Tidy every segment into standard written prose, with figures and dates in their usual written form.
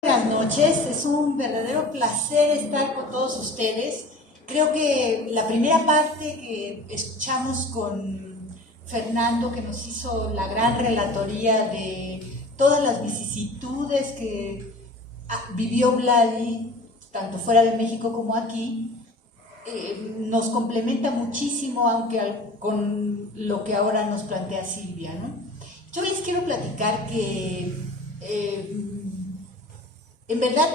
Buenas noches, es un verdadero placer estar con todos ustedes. Creo que la primera parte que escuchamos con Fernando, que nos hizo la gran relatoría de todas las vicisitudes que vivió Vladi, tanto fuera de México como aquí, nos complementa muchísimo, aunque con lo que ahora nos plantea Silvia, ¿no? Yo les quiero platicar que en verdad,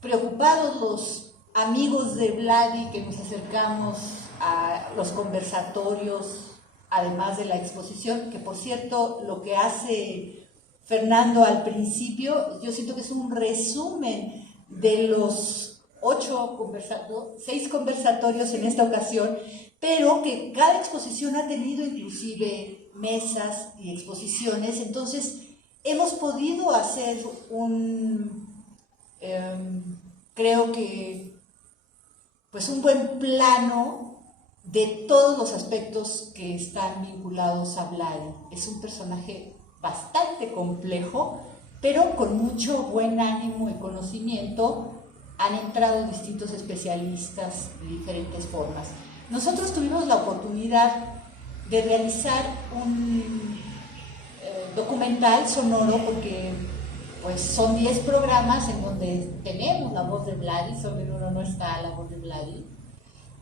preocupados los amigos de Vladi que nos acercamos a los conversatorios, además de la exposición, que por cierto, lo que hace Fernando al principio, yo siento que es un resumen de los 6 conversatorios en esta ocasión, pero que cada exposición ha tenido inclusive mesas y exposiciones, entonces hemos podido hacer creo que pues un buen plano de todos los aspectos que están vinculados a Vladi. Es un personaje bastante complejo, pero con mucho buen ánimo y conocimiento han entrado distintos especialistas de diferentes formas. Nosotros tuvimos la oportunidad de realizar un documental sonoro porque pues son 10 programas en donde tenemos la voz de Vladi, solo en uno no está la voz de Vladi.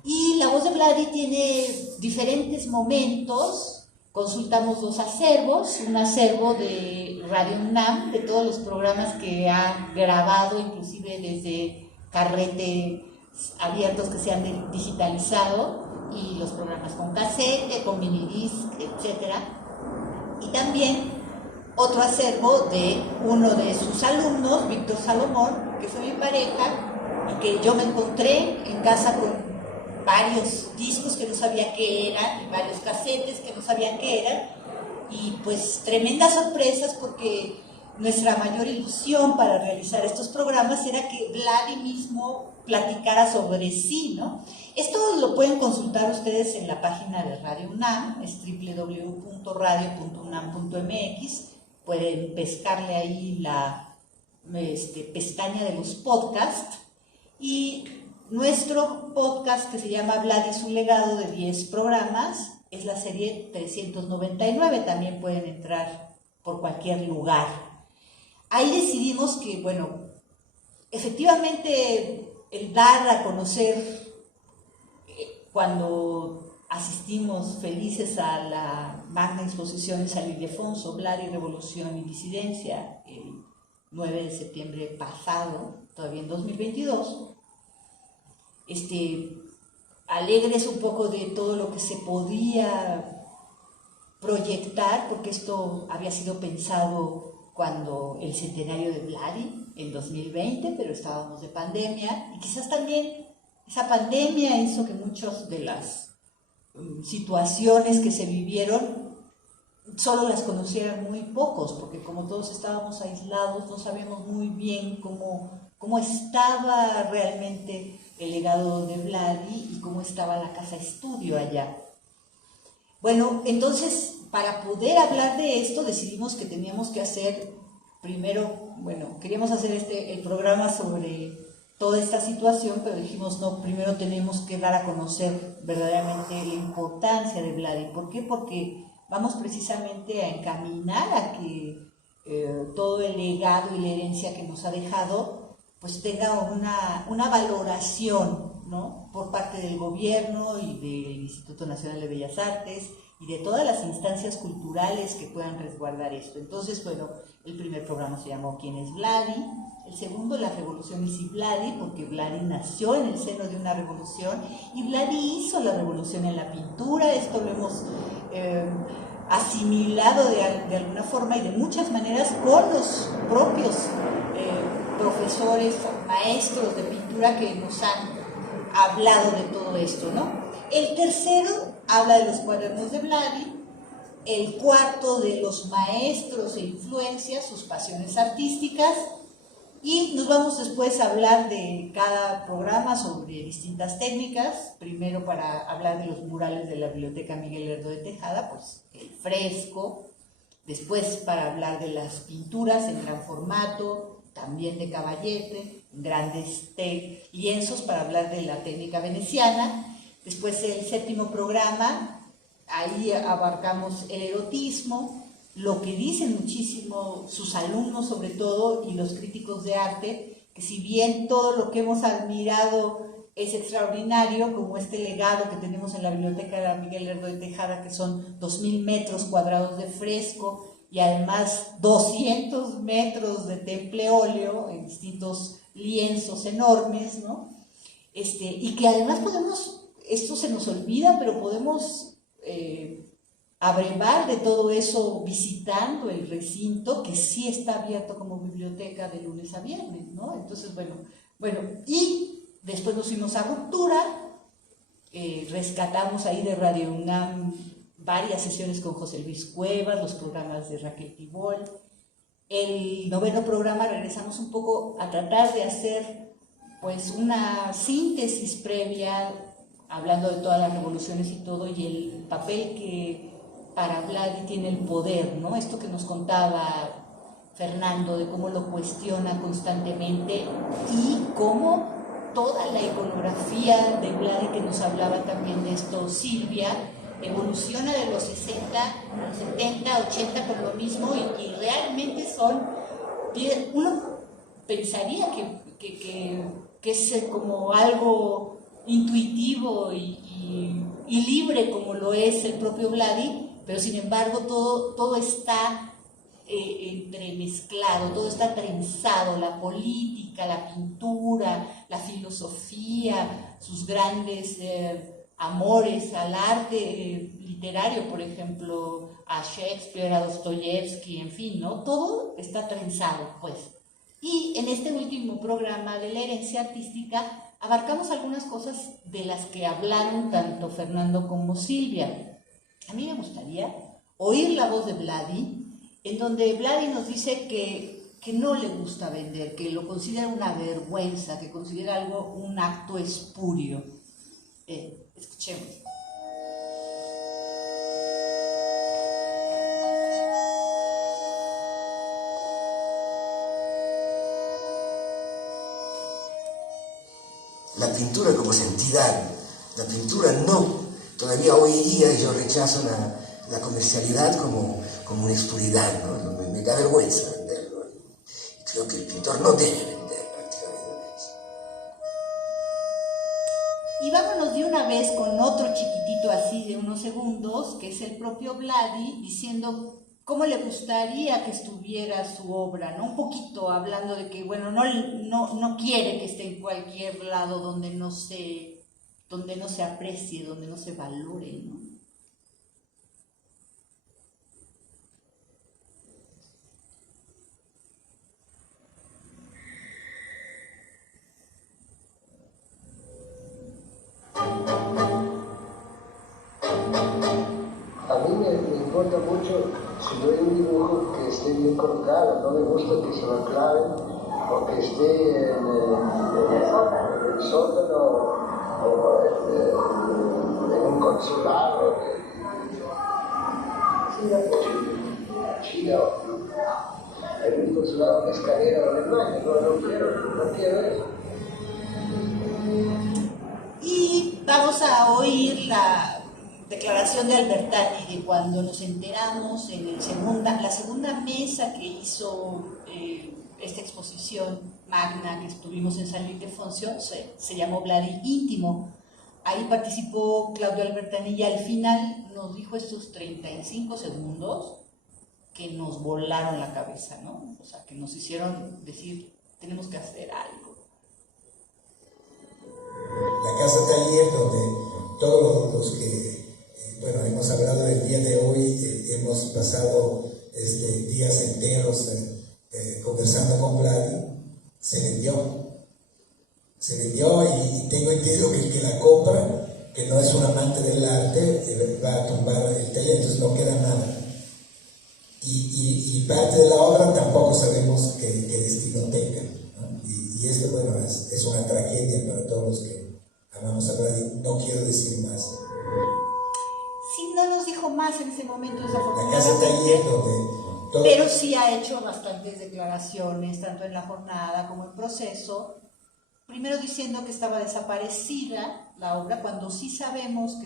Y la voz de Vladi tiene diferentes momentos. Consultamos 2 acervos, un acervo de Radio UNAM, de todos los programas que ha grabado, inclusive desde carrete abiertos que se han digitalizado, y los programas con cassette, con minidisc, etc. Y también otro acervo de uno de sus alumnos, Víctor Salomón, que fue mi pareja, y que yo me encontré en casa con varios discos que no sabía qué eran, y varios casetes que no sabía qué eran, y pues tremendas sorpresas porque nuestra mayor ilusión para realizar estos programas era que Vladi mismo platicara sobre sí, ¿no? Esto lo pueden consultar ustedes en la página de Radio UNAM, es www.radio.unam.mx. Pueden pescarle ahí la pestaña de los podcasts, y nuestro podcast, que se llama Vladi y su legado, de 10 programas, es la serie 399. También pueden entrar por cualquier lugar. Ahí decidimos que, bueno, efectivamente el dar a conocer, cuando asistimos felices a la magna exposición de San Ildefonso, Vladi, Revolución y Disidencia, el 9 de septiembre pasado, todavía en 2022, alegres un poco de todo lo que se podía proyectar, porque esto había sido pensado cuando el centenario de Vladi, en 2020, pero estábamos de pandemia, y quizás también esa pandemia hizo que muchas de las situaciones que se vivieron solo las conocieran muy pocos, porque como todos estábamos aislados, no sabíamos muy bien cómo estaba realmente el legado de Vladi y cómo estaba la casa estudio allá. Bueno, entonces, para poder hablar de esto, decidimos que teníamos que hacer primero, queríamos hacer el programa sobre toda esta situación, pero dijimos, no, primero tenemos que dar a conocer verdaderamente la importancia de Vladi. ¿Por qué? Porque vamos precisamente a encaminar a que todo el legado y la herencia que nos ha dejado pues tenga una valoración, ¿no?, por parte del gobierno y del Instituto Nacional de Bellas Artes y de todas las instancias culturales que puedan resguardar esto. Entonces, bueno, el primer programa se llamó ¿Quién es Vladi? El segundo, La Revolución y Vladi, porque Vladi nació en el seno de una revolución y Vladi hizo la revolución en la pintura. Esto lo hemos asimilado de alguna forma y de muchas maneras con los propios profesores, maestros de pintura que nos han hablado de todo esto, ¿no? El tercero habla de los cuadernos de Vladi. El cuarto, de los maestros e influencias, sus pasiones artísticas. Y nos vamos después a hablar de cada programa sobre distintas técnicas. Primero, para hablar de los murales de la Biblioteca Miguel Lerdo de Tejada, pues el fresco. Después, para hablar de las pinturas en gran formato, también de Caballete, grandes lienzos para hablar de la técnica veneciana. Después el 7º programa, ahí abarcamos el erotismo, lo que dicen muchísimo sus alumnos sobre todo y los críticos de arte, que si bien todo lo que hemos admirado es extraordinario, como este legado que tenemos en la biblioteca de la Miguel Lerdo de Tejada, que son 2.000 metros cuadrados de fresco y además 200 metros de temple óleo en distintos lienzos enormes, ¿no? Y que además podemos, esto se nos olvida, pero podemos abrevar de todo eso visitando el recinto, que sí está abierto como biblioteca de lunes a viernes, ¿no? Entonces, bueno, y después nos fuimos a Ruptura, rescatamos ahí de Radio UNAM varias sesiones con José Luis Cuevas, los programas de Raquel Tibol. El 9º programa regresamos un poco a tratar de hacer pues una síntesis previa, hablando de todas las revoluciones y todo, y el papel que para Vladi tiene el poder, ¿no? Esto que nos contaba Fernando, de cómo lo cuestiona constantemente y cómo toda la iconografía de Vladi, que nos hablaba también de esto Silvia, evoluciona de los 60 a los 70, 80 por lo mismo, y realmente uno pensaría que es como algo intuitivo y libre como lo es el propio Vladi, pero sin embargo todo está entremezclado, todo está trenzado, la política, la pintura, la filosofía, sus grandes amores al arte literario, por ejemplo, a Shakespeare, a Dostoyevsky, en fin, ¿no? Todo está trenzado, pues. Y en este último programa de la herencia artística abarcamos algunas cosas de las que hablaron tanto Fernando como Silvia. A mí me gustaría oír la voz de Vladi, en donde Vladi nos dice que no le gusta vender, que lo considera una vergüenza, que considera un acto espurio. Escuchemos. La pintura como entidad, la pintura no. Todavía hoy día yo rechazo la comercialidad como una oscuridad, ¿no? Me da vergüenza venderlo. Creo que el pintor no debe vender prácticamente. Y vámonos de una vez con otro chiquitito así de unos segundos, que es el propio Vladi, diciendo cómo le gustaría que estuviera su obra, ¿no? Un poquito hablando de que, bueno, no quiere que esté en cualquier lado donde no se aprecie, donde no se valore, ¿no? A mí me importa mucho si no hay un dibujo que esté bien colocado, no me gusta que se lo claven o que esté en el sótano o en un consulado. China, en un consulado, una escalera o en Alemania, no quiero eso. Y vamos a oír la declaración de Albertati de cuando nos enteramos en la segunda mesa que hizo esta exposición magna que estuvimos en San Ildefonso, se llamó Vladi Íntimo. Ahí participó Claudio Albertani y al final nos dijo estos 35 segundos que nos volaron la cabeza, ¿no? O sea, que nos hicieron decir, tenemos que hacer algo. La casa taller donde todos los que hemos hablado el día de hoy, hemos pasado días enteros conversando con Vladi, se vendió y tengo entendido que el que la compra, que no es un amante del arte, va a tumbar el taller, entonces no queda nada. Y parte de la obra tampoco sabemos qué destino tenga, ¿no? Y esto, es una tragedia para todos los que amamos a Vladi, no quiero decir más. Sí, no nos dijo más en ese momento, La casa taller Pero sí ha hecho bastantes declaraciones, tanto en la jornada como en proceso, primero diciendo que estaba desaparecida la obra, cuando sí sabemos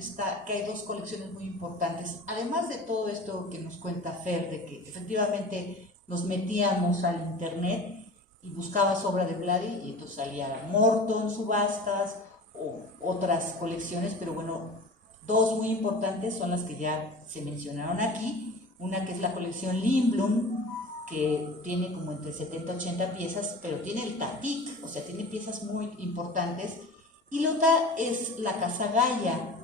que hay dos colecciones muy importantes. Además de todo esto que nos cuenta Fer, de que efectivamente nos metíamos al internet y buscabas obra de Vladi y entonces salía Morton, subastas o otras colecciones, pero bueno, dos muy importantes son las que ya se mencionaron aquí. Una que es la colección Lindblom, que tiene como entre 70 y 80 piezas, pero tiene el Tatik, o sea, tiene piezas muy importantes. Y la otra es la Casa Gaya.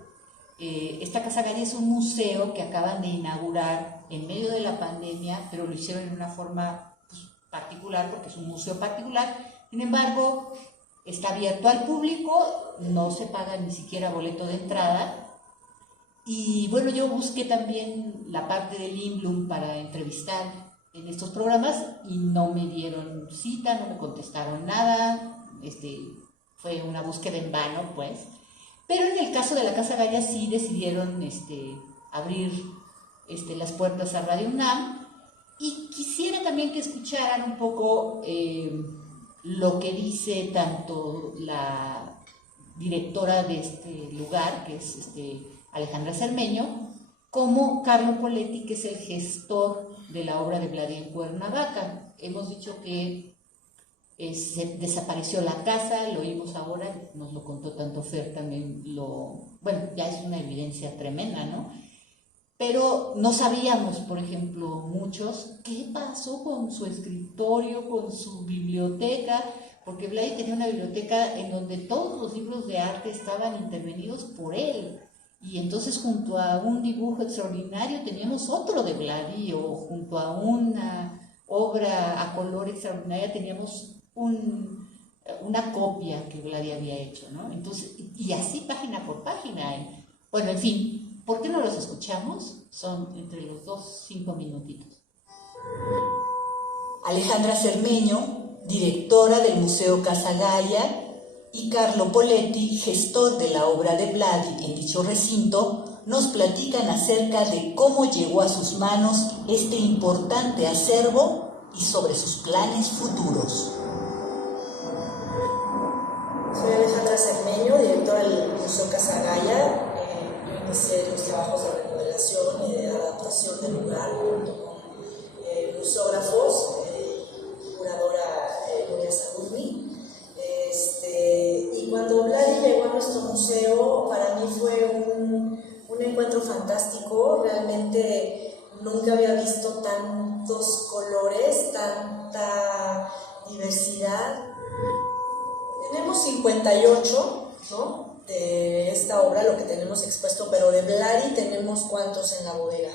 Esta Casa Gaya es un museo que acaban de inaugurar en medio de la pandemia, pero lo hicieron en una forma pues, particular, porque es un museo particular. Sin embargo, está abierto al público, no se paga ni siquiera boleto de entrada. Y bueno, yo busqué también la parte de Lindblom para entrevistar en estos programas y no me dieron cita, no me contestaron nada, fue una búsqueda en vano, pues. Pero en el caso de la Casa Gaya sí decidieron abrir las puertas a Radio UNAM, y quisiera también que escucharan un poco lo que dice tanto la directora de este lugar, que es Alejandra Cermeño, como Carlo Poletti, que es el gestor de la obra de Vladi en Cuernavaca. Hemos dicho que se desapareció la casa, lo oímos ahora, nos lo contó tanto Fer también, bueno, ya es una evidencia tremenda, ¿no? Pero no sabíamos, por ejemplo, muchos, qué pasó con su escritorio, con su biblioteca, porque Vladi tenía una biblioteca en donde todos los libros de arte estaban intervenidos por él. Y entonces junto a un dibujo extraordinario teníamos otro de Vladi, o junto a una obra a color extraordinaria teníamos una copia que Vladi había hecho, ¿no? Entonces, y así página por página. Bueno, en fin, ¿por qué no los escuchamos? Son entre los dos 5 minutitos. Alejandra Cermeño, directora del Museo Casa Gaya, y Carlo Poletti, gestor de la obra de Vladi en dicho recinto, nos platican acerca de cómo llegó a sus manos este importante acervo y sobre sus planes futuros. Soy Alejandra Cermeño, directora del Museo Casa Gaya. Yo inicié los trabajos de remodelación y de adaptación del lugar junto con museógrafos, curadora Nuria Sadurni. Y cuando Vladi llegó a nuestro museo, para mí fue un encuentro fantástico. Realmente nunca había visto tantos colores, tanta diversidad. Tenemos 58, ¿no?, de esta obra, lo que tenemos expuesto, pero de Vladi tenemos ¿cuántos en la bodega?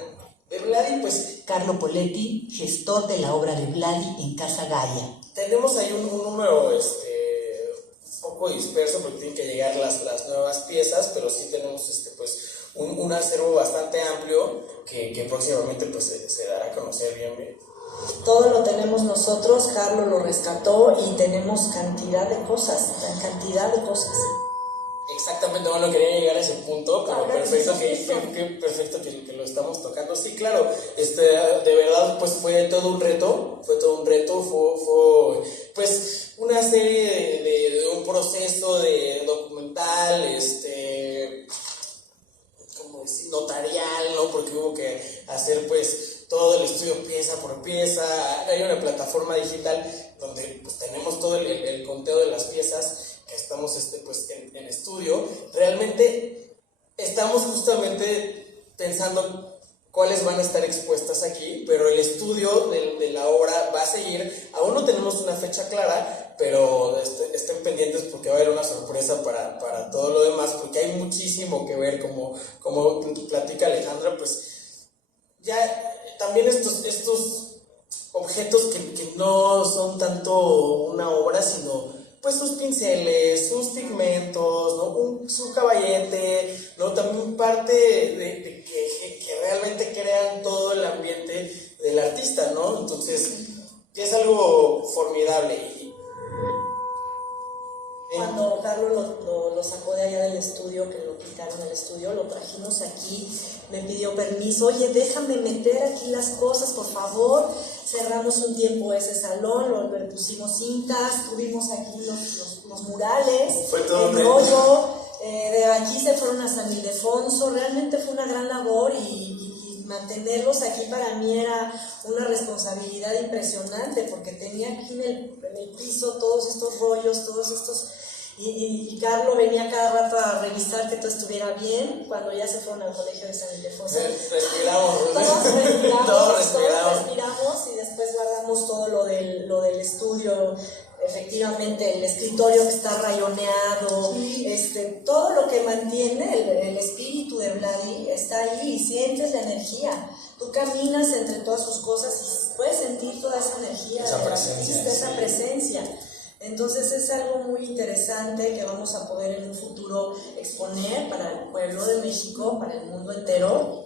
De Vladi, pues... Carlo Poletti, gestor de la obra de Vladi en Casa Gaya. Tenemos ahí un número un poco disperso porque tienen que llegar las nuevas piezas, pero sí tenemos pues un acervo bastante amplio que próximamente pues se dará a conocer bien. Todo lo tenemos nosotros, Carlos lo rescató y tenemos cantidad de cosas. Exactamente, bueno, quería llegar a ese punto, pero perfecto que lo estamos tocando. Sí, claro, de verdad pues fue todo un reto, fue pues una serie de un proceso de documental, como decir, notarial, ¿no? Porque hubo que hacer pues todo el estudio pieza por pieza. Hay una plataforma digital donde pues tenemos todo el conteo de las piezas que estamos pues en estudio. Realmente estamos justamente pensando cuáles van a estar expuestas aquí, pero el estudio de la obra va a seguir. Aún no tenemos una fecha clara, pero estén pendientes porque va a haber una sorpresa para todo lo demás, porque hay muchísimo que ver, como platica Alejandra, pues ya también estos objetos que no son tanto una obra, sino pues sus pinceles, sus pigmentos, ¿no? Su caballete, ¿no? También parte de que realmente crean todo el ambiente del artista, ¿no? Entonces, es algo formidable. Cuando Carlos lo sacó de allá del estudio, que lo quitaron del estudio, lo trajimos aquí, me pidió permiso, oye, déjame meter aquí las cosas, por favor. Cerramos un tiempo ese salón, le pusimos cintas, tuvimos aquí los murales, fue todo el rollo, de aquí se fueron a San Ildefonso, realmente fue una gran labor y mantenerlos aquí para mí era una responsabilidad impresionante, porque tenía aquí en el piso todos estos rollos, todos estos... Y Carlos venía cada rato a revisar que todo estuviera bien cuando ya se fueron al colegio de San Ildefonso. Todos respiramos y después guardamos todo lo del estudio. Efectivamente, el escritorio que está rayoneado, sí. Todo lo que mantiene el espíritu de Vladi está ahí y sientes la energía. Tú caminas entre todas sus cosas y puedes sentir toda esa energía, esa presencia. Entonces es algo muy interesante que vamos a poder en un futuro exponer para el pueblo de México, para el mundo entero.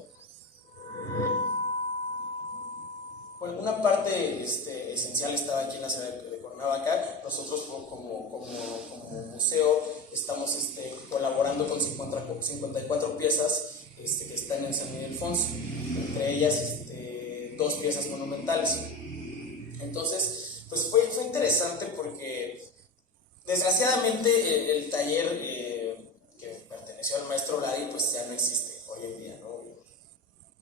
Bueno, una parte esencial estaba aquí en la ciudad de Cuernavaca. Nosotros como museo estamos colaborando con 54 piezas que están en San Ildefonso, entre ellas 2 piezas monumentales. Entonces, pues fue interesante porque desgraciadamente el taller que perteneció al maestro Vladi pues ya no existe hoy en día, ¿no?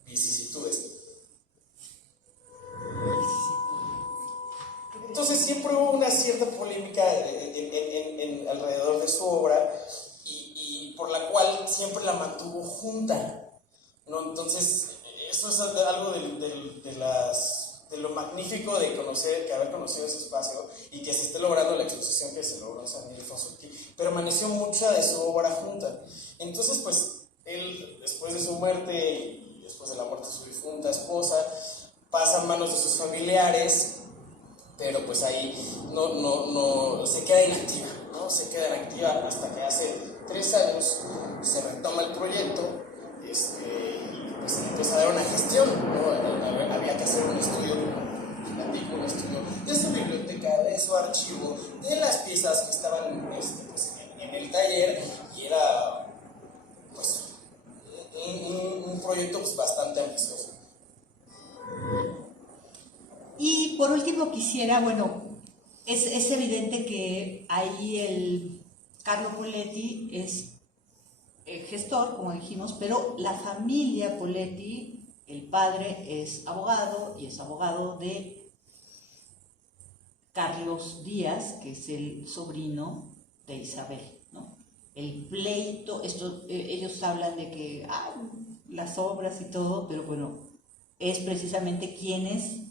Vicisitudes. Entonces siempre hubo una cierta polémica alrededor de su obra y por la cual siempre la mantuvo junta, ¿no? Entonces eso es algo de lo magnífico de haber conocido ese espacio y que se esté logrando la exposición que se logró en San Ildefonso, que permaneció mucha de su obra junta. Entonces pues él, después de su muerte y después de la muerte de su difunta esposa, pasa a manos de sus familiares, pero pues ahí no se queda inactiva, ¿no? Se queda inactiva hasta que hace 3 años se retoma el proyecto y pues se empieza a dar una gestión, ¿no? Había que hacer un estudio, un estudio de su biblioteca, de su archivo, de las piezas que estaban pues, en el taller, y era pues un proyecto pues, bastante ambicioso. Y por último quisiera, es evidente que ahí el Carlo Poletti es gestor, como dijimos, pero la familia Poletti, el padre es abogado y es abogado de Carlos Díaz, que es el sobrino de Isabel, ¿no? El pleito, ellos hablan de que las obras y todo, pero bueno, es precisamente quienes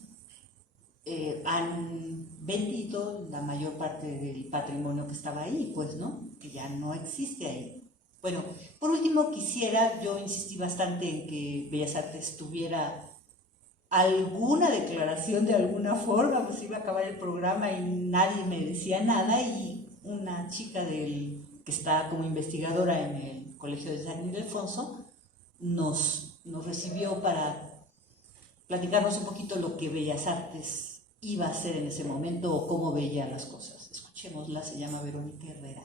han vendido la mayor parte del patrimonio que estaba ahí, pues, ¿no? Que ya no existe ahí. Bueno, por último yo insistí bastante en que Bellas Artes tuviera alguna declaración de alguna forma, pues iba a acabar el programa y nadie me decía nada, y una chica que está como investigadora en el Colegio de San Ildefonso nos recibió para platicarnos un poquito lo que Bellas Artes iba a hacer en ese momento o cómo veía las cosas. Escuchémosla, se llama Verónica Herrera.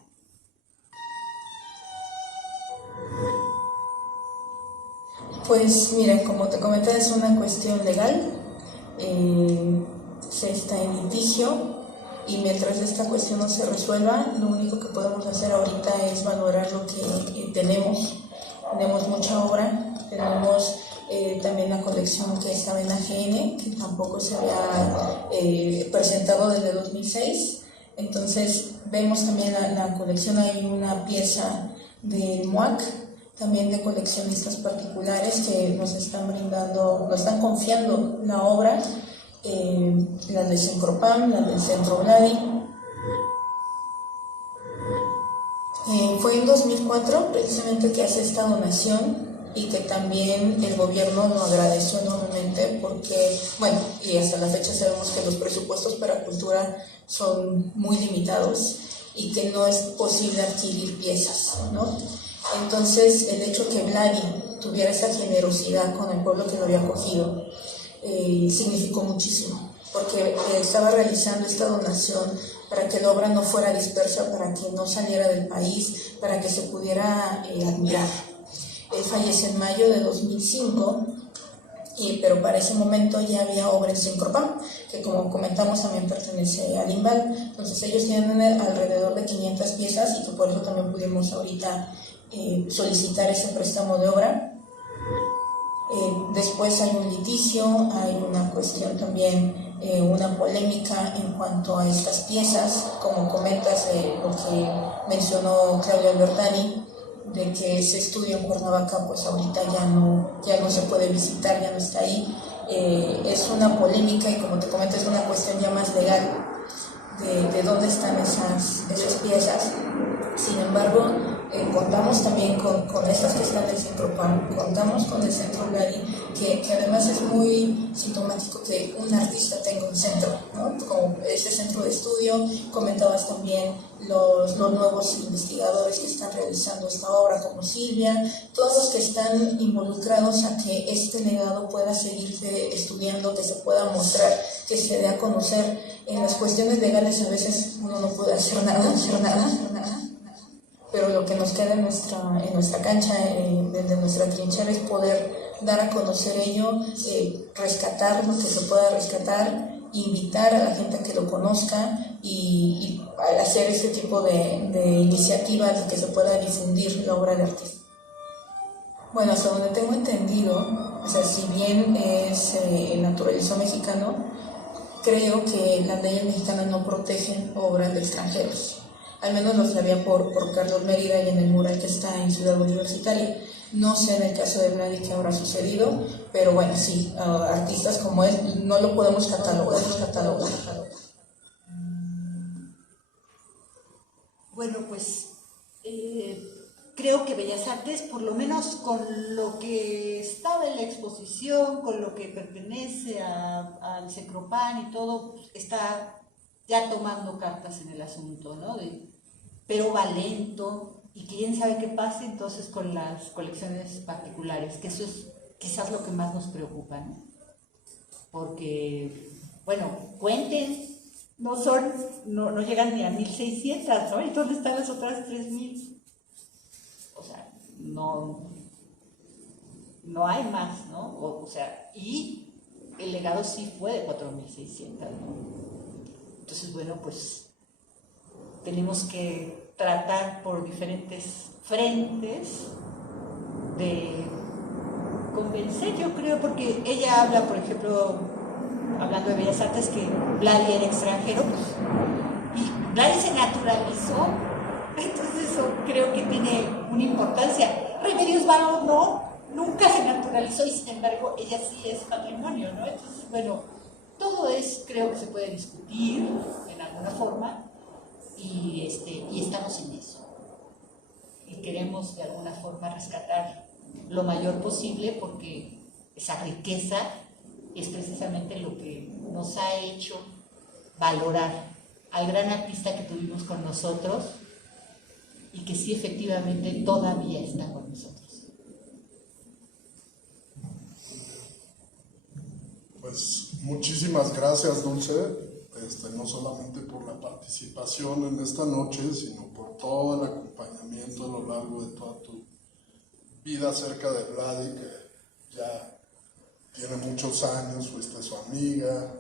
Pues mira, como te comenté, es una cuestión legal, se está en litigio, y mientras esta cuestión no se resuelva, lo único que podemos hacer ahorita es valorar lo que tenemos. Tenemos mucha obra, tenemos también la colección que estaba en AGN, que tampoco se había presentado desde 2006. Entonces vemos también la colección, hay una pieza de MUAC, también de coleccionistas particulares que nos están brindando, nos están confiando la obra, las de Sincropam, las del Centro Vladi. Fue en 2004 precisamente que hace esta donación, y que también el gobierno lo agradeció enormemente porque, y hasta la fecha sabemos que los presupuestos para cultura son muy limitados y que no es posible adquirir piezas, ¿no? Entonces, el hecho que Vladi tuviera esa generosidad con el pueblo que lo había acogido significó muchísimo, porque estaba realizando esta donación para que la obra no fuera dispersa, para que no saliera del país, para que se pudiera admirar. Él fallece en mayo de 2005, pero para ese momento ya había obra en Sincropan, que como comentamos también pertenece al INVAL. Entonces ellos tienen alrededor de 500 piezas y que por eso también pudimos ahorita solicitar ese préstamo de obra. Después hay un litigio, hay una cuestión también, una polémica en cuanto a estas piezas, como comentas lo que mencionó Claudio Albertani, de que ese estudio en Cuernavaca pues ahorita ya no se puede visitar, ya no está ahí. Es una polémica y como te comento es una cuestión ya más legal de dónde están esas piezas. Sin embargo, contamos también con estas que están del Sincropan, contamos con el Centro Vladi, que además es muy sintomático que un artista tenga un centro, ¿no? Como este centro de estudio, comentabas también los nuevos investigadores que están realizando esta obra, como Silvia, todos los que están involucrados a que este legado pueda seguirse estudiando, que se pueda mostrar, que se dé a conocer. En las cuestiones legales a veces uno no puede hacer nada. Pero lo que nos queda en nuestra cancha, desde nuestra trinchera, es poder dar a conocer ello, rescatar lo que se pueda rescatar, invitar a la gente a que lo conozca y hacer este tipo de iniciativas que se pueda difundir la obra del artista. Bueno, hasta donde tengo entendido, o sea, si bien es el naturalismo mexicano, creo que las leyes mexicanas no protegen obras de extranjeros. Al menos lo sabía por Carlos Mérida y en el mural que está en Ciudad Universitaria. No sé en el caso de Vladi qué habrá sucedido, pero bueno, sí, artistas como él no lo podemos catalogar. Bueno, pues creo que Bellas Artes, por lo menos con lo que estaba en la exposición, con lo que pertenece al Sincropan y todo, está ya tomando cartas en el asunto, ¿no? Pero va lento y quién sabe qué pase entonces con las colecciones particulares, que eso es quizás lo que más nos preocupa, ¿no? Porque, bueno, cuenten, no llegan ni a 1,600, ¿no? ¿Y dónde están las otras 3,000? O sea, no hay más, ¿no? O sea, y el legado sí fue de 4,600, ¿no? Entonces, bueno, pues tenemos que tratar por diferentes frentes de convencer, yo creo, porque ella habla, por ejemplo, hablando de Bellas Artes, que Vladi era extranjero, pues, y Vladi se naturalizó, entonces eso creo que tiene una importancia. Remedios Varo nunca se naturalizó y sin embargo ella sí es patrimonio, ¿no? Entonces, bueno, todo creo que se puede discutir en alguna forma y estamos en eso. Y queremos de alguna forma rescatar lo mayor posible porque esa riqueza es precisamente lo que nos ha hecho valorar al gran artista que tuvimos con nosotros y que sí efectivamente todavía está con nosotros. Pues muchísimas gracias, Dulce, no solamente por la participación en esta noche, sino por todo el acompañamiento a lo largo de toda tu vida cerca de Vladi, que ya tiene muchos años, fuiste su amiga,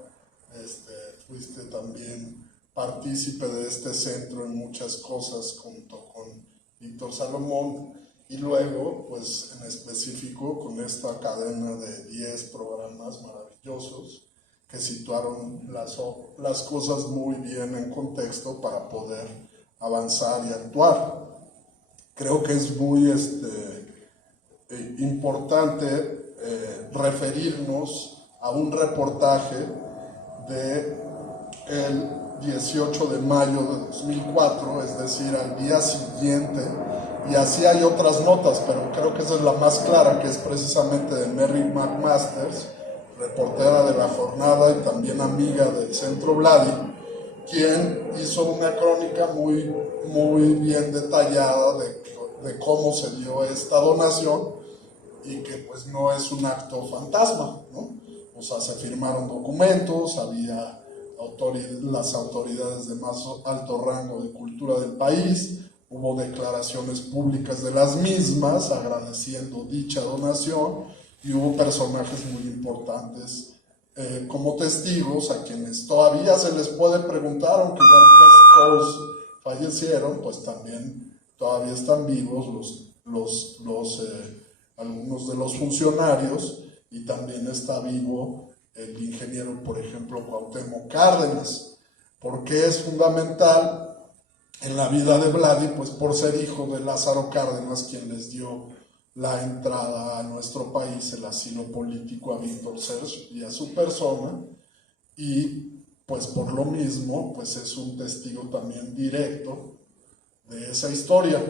fuiste también partícipe de este centro en muchas cosas junto con Víctor Salomón, y luego, pues en específico, con esta cadena de 10 programas maravillosos que situaron las cosas muy bien en contexto para poder avanzar y actuar. Creo que es muy importante referirnos a un reportaje del 18 de mayo de 2004, es decir, al día siguiente, y así hay otras notas, pero creo que esa es la más clara, que es precisamente de Mary McMasters, reportera de La Jornada y también amiga del Centro Vladi, quien hizo una crónica muy, muy bien detallada de cómo se dio esta donación y que pues no es un acto fantasma, ¿no? O sea, se firmaron documentos, había las autoridades de más alto rango de cultura del país. Hubo declaraciones públicas de las mismas agradeciendo dicha donación y hubo personajes muy importantes como testigos a quienes todavía se les puede preguntar, aunque ya casi todos fallecieron, pues también todavía están vivos algunos de los funcionarios, y también está vivo el ingeniero, por ejemplo, Cuauhtémoc Cárdenas. ¿Por qué es fundamental en la vida de Vladi? Pues por ser hijo de Lázaro Cárdenas, quien les dio la entrada a nuestro país, el asilo político a Víctor Serge y a su persona, y pues por lo mismo pues es un testigo también directo de esa historia.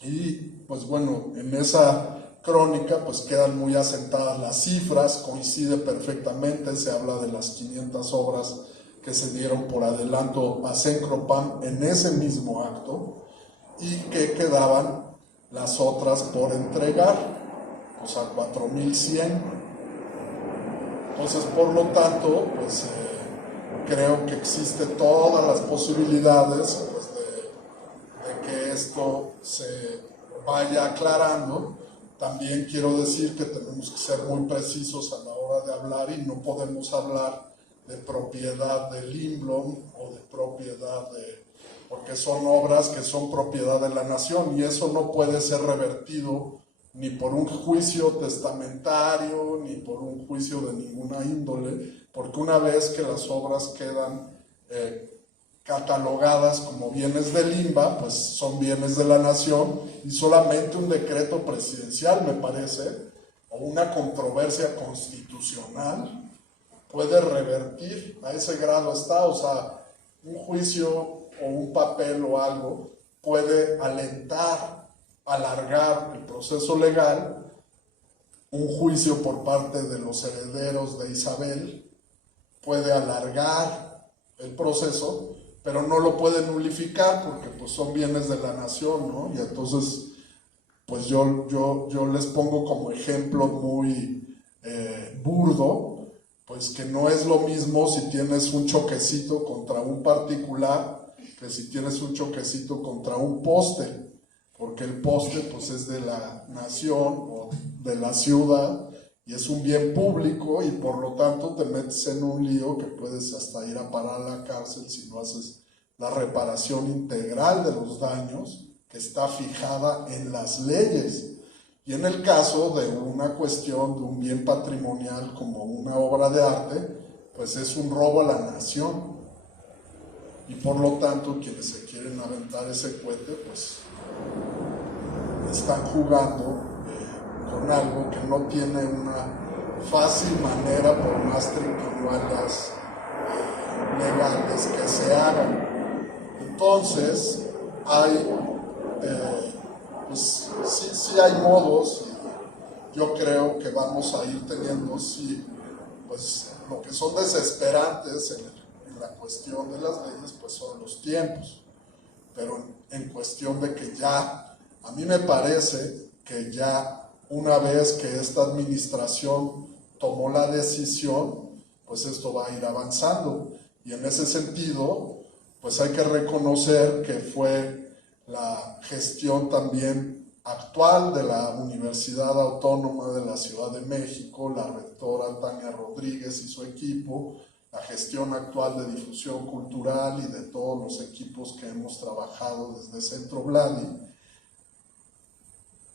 Y pues bueno, en esa crónica pues quedan muy asentadas las cifras, coincide perfectamente, se habla de las 500 obras que se dieron por adelanto a Cencropam en ese mismo acto, y que quedaban las otras por entregar, o sea, 4,100. Entonces, por lo tanto, pues creo que existe todas las posibilidades pues, de que esto se vaya aclarando. También quiero decir que tenemos que ser muy precisos a la hora de hablar, y no podemos hablar de propiedad del Lindblom o de propiedad porque son obras que son propiedad de la nación, y eso no puede ser revertido ni por un juicio testamentario, ni por un juicio de ninguna índole, porque una vez que las obras quedan catalogadas como bienes del INBA, pues son bienes de la nación, y solamente un decreto presidencial, me parece, o una controversia constitucional puede revertir. A ese grado está, o sea, un juicio o un papel o algo puede alargar el proceso legal. Un juicio por parte de los herederos de Isabel puede alargar el proceso, pero no lo puede nulificar porque pues son bienes de la nación, ¿no? Y entonces pues yo les pongo como ejemplo muy burdo, pues que no es lo mismo si tienes un choquecito contra un particular que si tienes un choquecito contra un poste, porque el poste pues es de la nación o de la ciudad y es un bien público, y por lo tanto te metes en un lío que puedes hasta ir a parar a la cárcel si no haces la reparación integral de los daños que está fijada en las leyes. Y en el caso de una cuestión de un bien patrimonial como una obra de arte, pues es un robo a la nación. Y por lo tanto, quienes se quieren aventar ese cohete, pues están jugando con algo que no tiene una fácil manera, por más triquiñuelas legales que se hagan. Entonces, pues sí hay modos, y yo creo que vamos a ir teniendo, sí, pues lo que son desesperantes en la cuestión de las leyes, pues son los tiempos, pero en cuestión de que ya, a mí me parece que ya una vez que esta administración tomó la decisión, pues esto va a ir avanzando, y en ese sentido, pues hay que reconocer que fue la gestión también actual de la Universidad Autónoma de la Ciudad de México, la rectora Tania Rodríguez y su equipo, la gestión actual de difusión cultural y de todos los equipos que hemos trabajado desde Centro Vladi,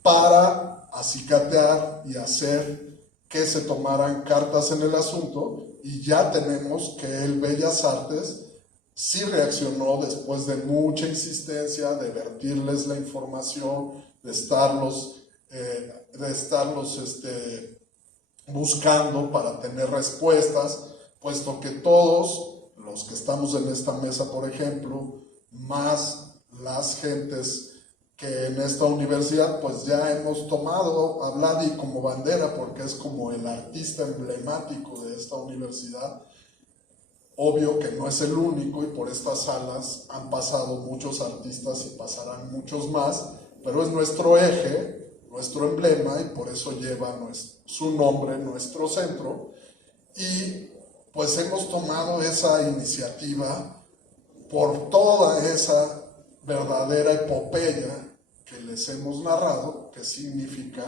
para acicatear y hacer que se tomaran cartas en el asunto, y ya tenemos que el Bellas Artes sí reaccionó después de mucha insistencia, de vertirles la información, de estarlos buscando para tener respuestas, puesto que todos los que estamos en esta mesa, por ejemplo, más las gentes que en esta universidad, pues ya hemos tomado a Vladi como bandera, porque es como el artista emblemático de esta universidad. Obvio que no es el único, y por estas salas han pasado muchos artistas y pasarán muchos más, pero es nuestro eje, nuestro emblema, y por eso lleva su nombre, nuestro centro. Y pues hemos tomado esa iniciativa por toda esa verdadera epopeya que les hemos narrado, que significa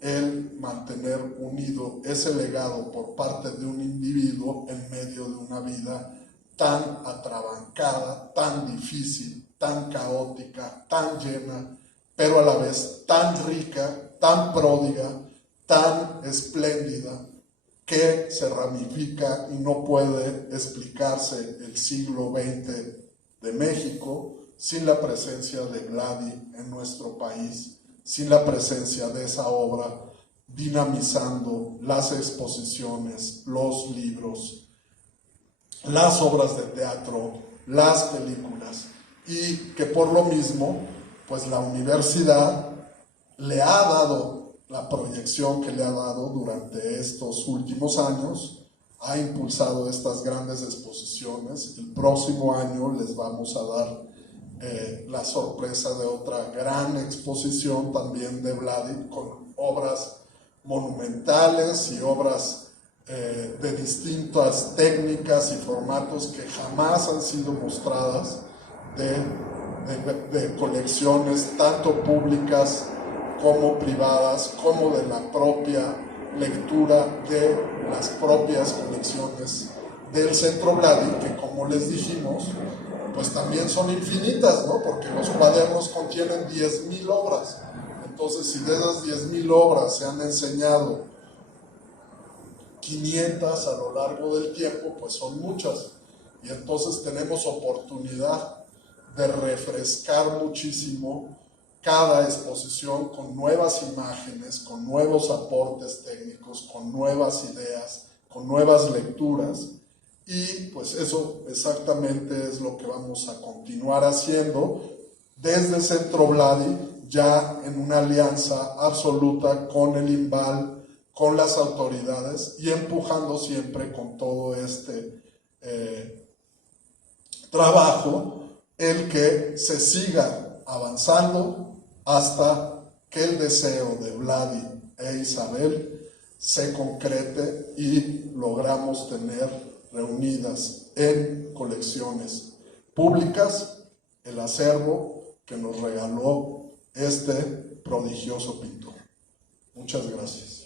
el mantener unido ese legado por parte de un individuo en medio de una vida tan atrabancada, tan difícil, tan caótica, tan llena, pero a la vez tan rica, tan pródiga, tan espléndida, que se ramifica y no puede explicarse el siglo XX de México sin la presencia de Gladys en nuestro país, sin la presencia de esa obra dinamizando las exposiciones, los libros, las obras de teatro, las películas, y que por lo mismo, pues la universidad le ha dado la proyección que le ha dado durante estos últimos años, ha impulsado estas grandes exposiciones. El próximo año les vamos a dar la sorpresa de otra gran exposición también de Vladi, con obras monumentales y obras de distintas técnicas y formatos que jamás han sido mostradas, de colecciones tanto públicas como privadas, como de la propia lectura de las propias colecciones del Centro Vladi, que como les dijimos, pues también son infinitas, ¿no? Porque los cuadernos contienen 10,000 obras. Entonces, si de esas 10,000 obras se han enseñado 500 a lo largo del tiempo, pues son muchas. Y entonces tenemos oportunidad de refrescar muchísimo cada exposición con nuevas imágenes, con nuevos aportes técnicos, con nuevas ideas, con nuevas lecturas. Y pues eso exactamente es lo que vamos a continuar haciendo desde Centro Vladi, ya en una alianza absoluta con el INVAL, con las autoridades, y empujando siempre con todo este trabajo el que se siga avanzando hasta que el deseo de Vladi e Isabel se concrete y logramos tener reunidas en colecciones públicas el acervo que nos regaló este prodigioso pintor. Muchas gracias.